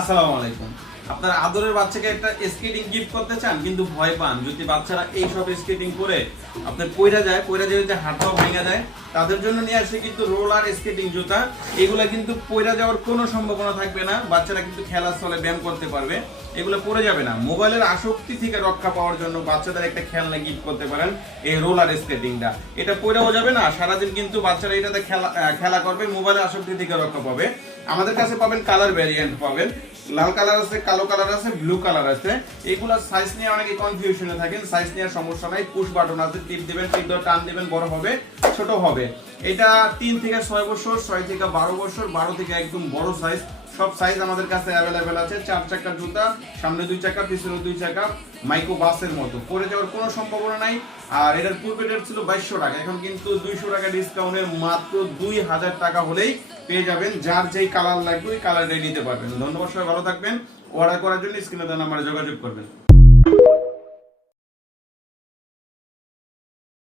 আসসালামু আলাইকুম। আপনার আদরের বাচ্চাকে একটা স্কেটিং গিফট করতে চান কিন্তু ভয় পান যদি বাচ্চারা এই সব স্কেটিং করে আপনার পয়রা যায় যে হাত পা ভেঙে যায়, তাদের জন্য নিয়ে আসে কিন্তু রোলার স্কেটিং জুতা। এগুলা কিন্তু পয়রা যাওয়ার কোনো সম্ভাবনা থাকবে না, বাচ্চারা কিন্তু খেলার স্থলে ব্যায়াম করতে পারবে, এগুলো পড়ে যাবে না। মোবাইলের আসক্তি থেকে রক্ষা পাওয়ার জন্য বাচ্চাদের একটা খেলনা গিফট করতে পারেন এই রোলার স্কেটিংটা। এটা পয়রাও যাবে না, সারাদিন কিন্তু বাচ্চারা এটাতে খেলা করবে, মোবাইলের আসক্তি থেকে রক্ষা পাবে। আমাদের কাছে পাবেন কালার ভ্যারিয়েন্ট, পাবেন লাল কালার আছে, কালো কালার আছে, ব্লু কালার আছে। এইগুলা সাইজ নিয়ে অনেকে কনফিউশনে থাকেন, সাইজ নেওয়ার সমস্যা নাই, পুশ বাটন আছে, টিপ দিবেন, টিপ ধরে টান দিবেন, বড় হবে ছোট হবে। এটা 3 থেকে 6 বছর, 6 থেকে 12 বছর, 12 থেকে একদম বড় সাইজ, সব সাইজ আমাদের কাছে অ্যাভেলেবেল আছে। 4 চাকার জুতা, সামনে 2 চাকা, পিছনে 2 চাকা, মাইক্রো বাসের মতো, পড়ে যাওয়ার কোনো সম্ভাবনা নাই। আর এটার পূর্বে রেট ছিল 2200 টাকা, এখন কিন্তু 200 টাকা ডিসকাউন্টে মাত্র 2000 টাকা হলেই পেয়ে যাবেন। যার যেই কালার লাগবে ওই কালারটাই নিতে পারবেন। ধন্যবাদ, সবাই ভালো থাকবেন। অর্ডার করার জন্য স্ক্রিনে দেওয়া নাম্বারে যোগাযোগ করবেন।